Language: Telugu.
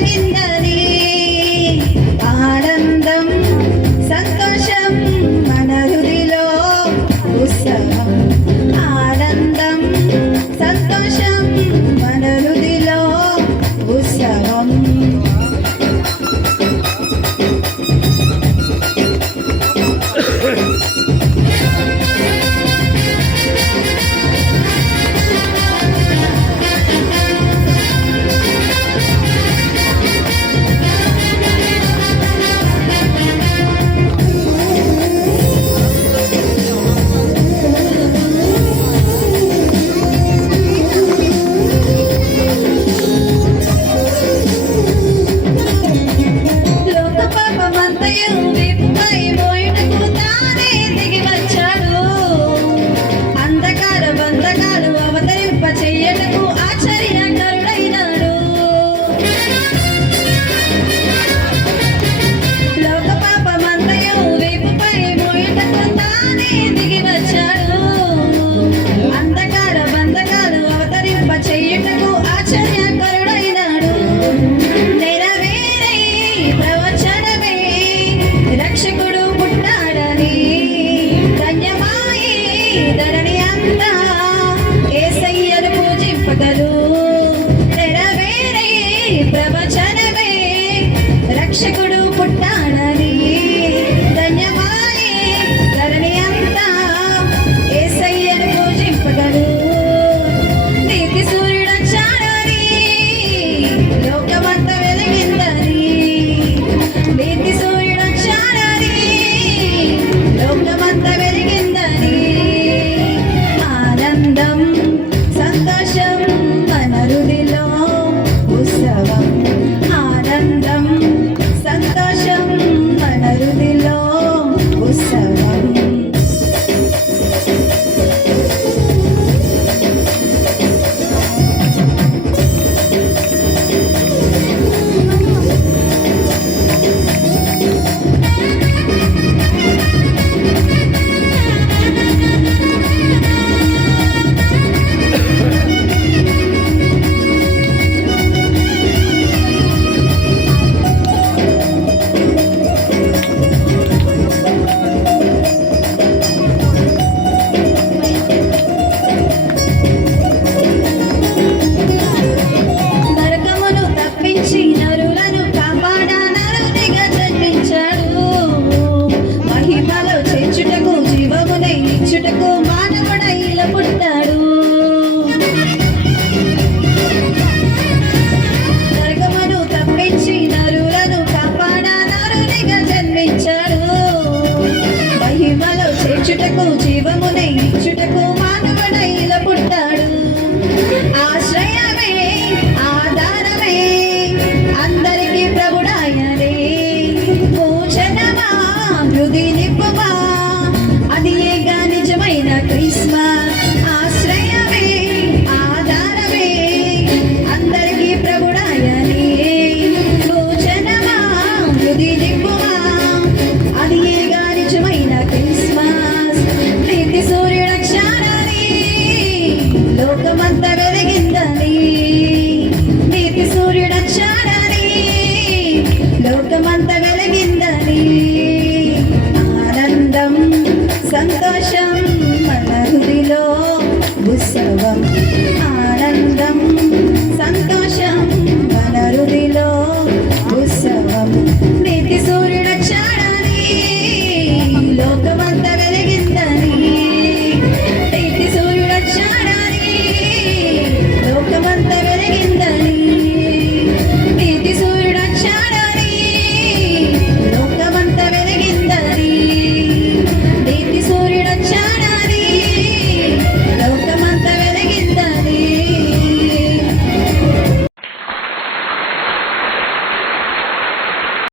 వెలిగిందని ఆనందం సంతోషం మన హృదిలో ఉత్సవం ఆనందం సంతోషం మన హృదిలో ఉత్సవం రక్షకుడు పుట్టాడని ధన్యమాయే ధరణి అంతా యేసయ్యను పూజింపగలు నెరవేరే ప్రవచనమే రక్షకుడు పుట్టాడని ధన్యమాయే ధరణి అంతా యేసయ్యను పూజింపగలు నీతి సూర్యుడొచ్చాడని లోకమంతా వెలిగిందని నీతి ఆనందం సంతోషం మన హృదిలో ఉత్సవం ఆనందం సంతోషం మన హృదిలో ఉత్సవం చేర్చుటకు జీవమునే ఇచ్చుటకు మానవుడై ఇలా పుట్టాడు ఆశ్రయమే ఆధారమే అందరికీ ప్రభుడాయనే భోజనమా హృది నిప్పుమా అది ఏగా నిజమైన క్రిస్మస్ ఆశ్రయమే ఆధారమే అందరికీ ప్రభుడాయనే భోజనమా హృది నిప్పుమా అది ఏగా నిజమైన క్రిస్మస్ నీతి సూర్యుడొచ్చాడని లోకమంతా వెలిగిందని నీతి సూర్యుడొచ్చాడని లోకమంతా వెలిగిందని ఆనందం సంతోషం మన హృదిలో ఉత్సవం ఆనందం